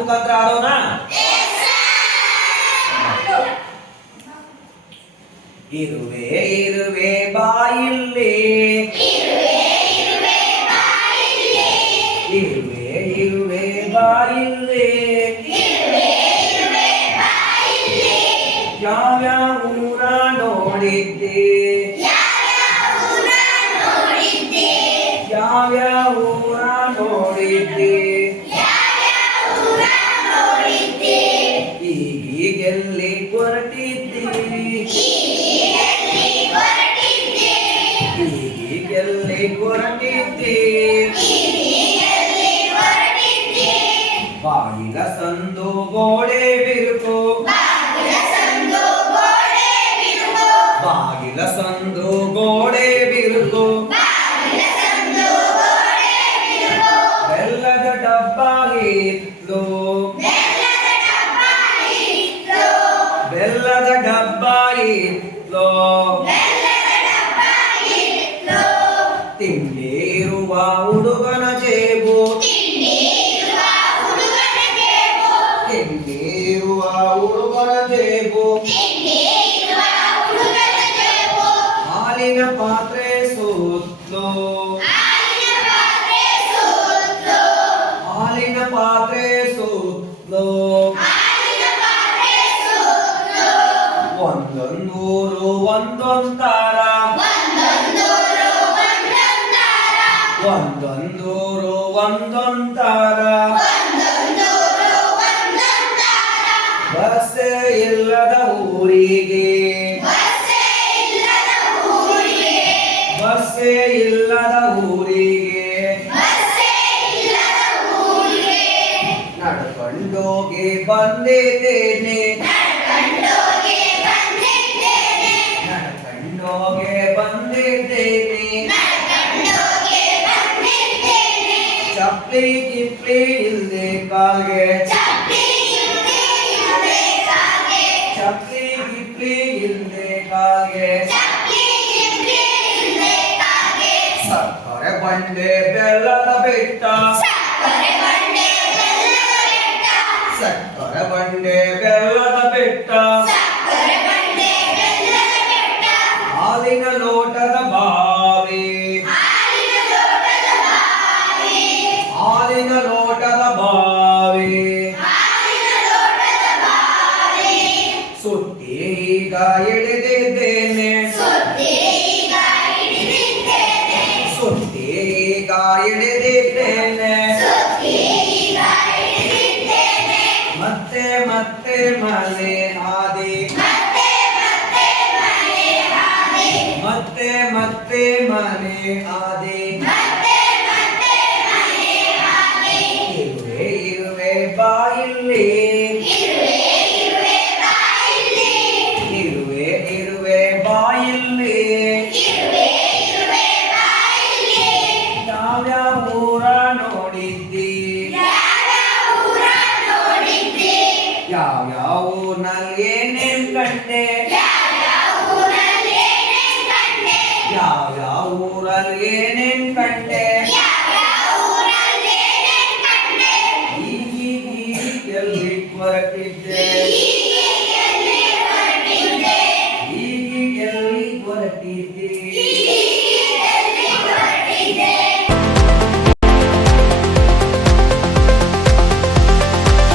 ಮುಖಾಂತರ ಆಡೋಣ. ಇರುವೆ ಇರುವೆ ಬಾಯಿಲ್ಲಿ, ಇರುವೆ ಇರುವೆ ಬಾಯಿಲ್ಲಿ, ಯಾವ್ಯಾವ ಊರ ನೋಡಿದ್ದೆ, ಯಾವ್ಯಾವ ಊರ ನೋಡಿದ್ದೆ, ಈಗೀಗೆಲ್ಲಿ ಹೊರಟಿದ್ದಿ, ಈಗೀಗೆಲ್ಲಿ ಹೊರಟಿದ್ದಿ, ಬಾಗಿಲ ಸಂದು ಗೋಡೆ ಬಿರುಕು, ಬಾಗಿಲ ಸಂದು ಗೋಡೆ ಬಿರುಕು, ಬೆಲ್ಲದ ಡಬ್ಬ ಇತ್ತು, ಬೆಲ್ಲದ ಡಬ್ಬ ಇತ್ತು, ತಿಂಡಿ ಇರುವ ಹುಡುಗನ ಜೇಬು, ತಿಂಡಿ ಇರುವ ಹುಡುಗನ ಜೇಬು, ಹಾಲಿನ ಪಾತ್ರೆ ಸುತ್ತಲೂ, ಹಾಲಿನ ಪಾತ್ರೆ ಸುತ್ತಲೂ, ಒಂದೊಂದೂರು ಒಂದೊಂದರ, ಒಂದೊಂದೂರು ಒಂದೊಂದರ, ಬಸ್ಸೇ ಇಲ್ಲದ ಊರಿಗೆ, ಬಸ್ಸೇ ಇಲ್ಲದ ಊರಿಗೆ, ನಡ್ಕೊಂಡೋಗಿ ಬಂದಿದ್ದೇನೆ, ನಡ್ಕೊಂಡೋಗಿ ಬಂದಿದ್ದೇನೆ, ಚಪ್ಲಿ ಗಿಪ್ಲಿ ಇಲ್ಲದೆ ಕಾಲ್ಗೆ, ಚಪ್ಲಿ ಗಿಪ್ಲಿ ಇಲ್ಲದೆ ಕಾಲ್ಗೆ, ಸಕ್ಕರೆ ಬಂಡೆ ಬೆಲ್ಲದ ಬೆಟ್ಟ, ಸಕ್ಕರೆ ಬಂಡೆ ಬೆಲ್ಲದ ಬೆಟ್ಟ, ಹಾಲಿನ ಲೋಟದ ಬಾವಿ, ಹಾಲಿನ ಲೋಟದ ಬಾವಿ, ಸುತ್ತಿ ಈಗ ಹಿಡಿದಿದ್ದೇನೆ, ಸುತ್ತಿ ಈಗ ಹಿಡಿದಿದ್ದೇನೆ, ಮತ್ತೆ ಮತ್ತೆ ಮನೆ ಹಾದಿ, ಮತ್ತೆ ಮತ್ತೆ ಮನೆ ಹಾದಿ, ಇರುವೆ ಇರುವೆ ಬಾಯಿಲ್ಲಿ, ಇರುವೆ ಇರುವೆ ಬಾಯಿಲ್ಲಿ, ಯಾವ್ಯಾವ ಊರ ನೋಡಿದ್ದಿ, ಯಾವ್ಯಾವ ಊರ್ನಲ್ಲಿ ಏನೇನ್ ಕಂಡೆ, ಯಾವ್ಯಾವ ಊರಲ್ಲಿ ಏನೇನ್ ಕಂಡೆ, ಈಗೀಗೆಲ್ಲಿ ಹೊರಟಿದ್ದೆ, ಈಗೀಗೆಲ್ಲಿ ಹೊರಟಿದ್ದೆ.